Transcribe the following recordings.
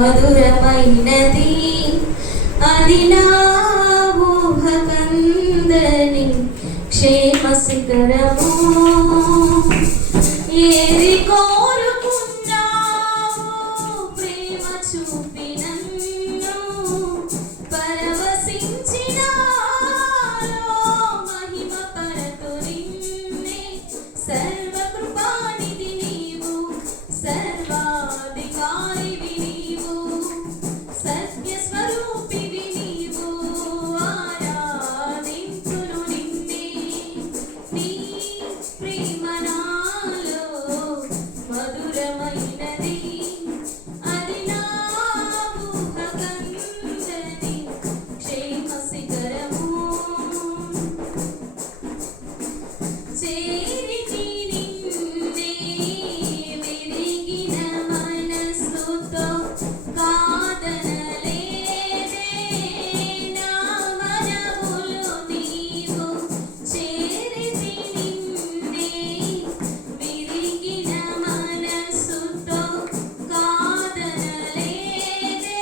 మధురమైనది అది నా ఊహకందని క్షేమ శిఖరము. ఏది కోరుకున్నావు ప్రేమ చూపి నన్ను పరవశించినాలో మహిమ పరతు నిన్నే. సర్వకృపానిధి నీవు సర్వాధికారివి నీవు సత్య స్వరూపివి నీవు ఆరాధింతును నిన్నే. నీ ప్రేమ నాలో మధురమైనది అది నా ఊహకందని క్షేమ శిఖరము. చేరితి నిన్నే విరిగిన మనస్సుతో కాదనలేదే నా మనవులు నీవు. చేరితి నిన్నే విరిగిన మనస్సుతో కాదనలేదే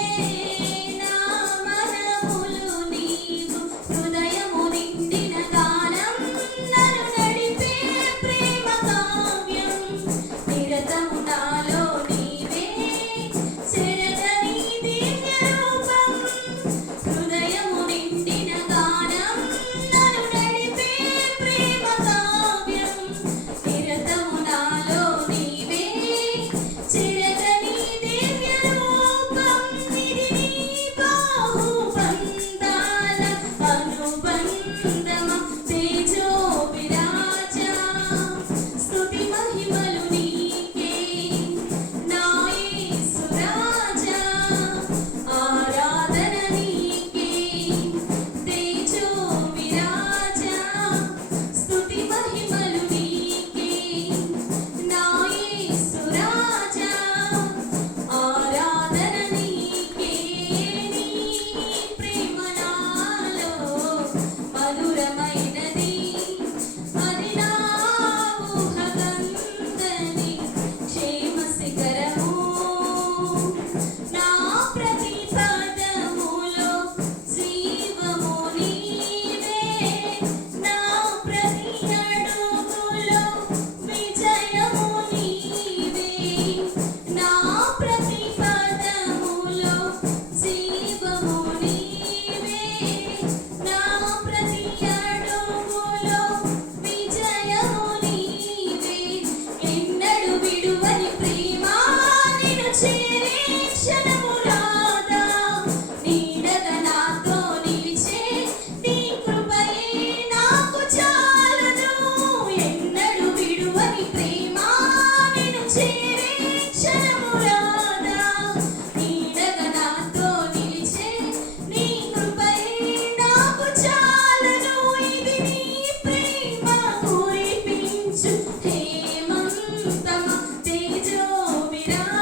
నా మనవులు నీవు. హృదయము నిండిన గానం నన్ను నడిపే ప్రేమ కావ్యం. నిరతము నాలో నీవే చెరగని దివ్య రూపం. హృదయము నిండిన గానం నన్ను నడిపే ప్రేమ కావ్యం. నిరతము నాలో నీవే చెరగని దివ్య రూపం. ఇది నీ బాహుబంధాల అనుబంధమ తేజో విరాజా. స్తుతి మహిమలు నీకే నా యేసు రాజా. ఆరాధన నీకే తేజో విరాజా. స్తుతి మహిమలు నీకే నా యేసు రాజా. ఆరాధన నీకే. నీ ప్రేమ నాలో మధురమైనది అది నా ఊహకందని క్షేమ శిఖరము. నా ప్రతి పదములో జీవము నీవే నా ప్రతి అడుగులో విజయము నీవే. నా ప్రతి పదములో జీవము నీవే నా ప్రతి అడుగులో విజయము నీవే. ఎన్నడు విడువని ప్రేమ నిన్ను చేరే క్షణము రాదా. నీడగా నాతో నిలిచే నీ కృపయే నాకు చాలును. ఎన్నడు విడువని ప్రేమ నిన్ను చేరే క్షణము రాదా. నీడగా నాతో నిలిచే నీ కృపయే నాకు చాలును. ఇది నీ ప్రేమ కురిపించు హేమంతమ తేజో విరాజా.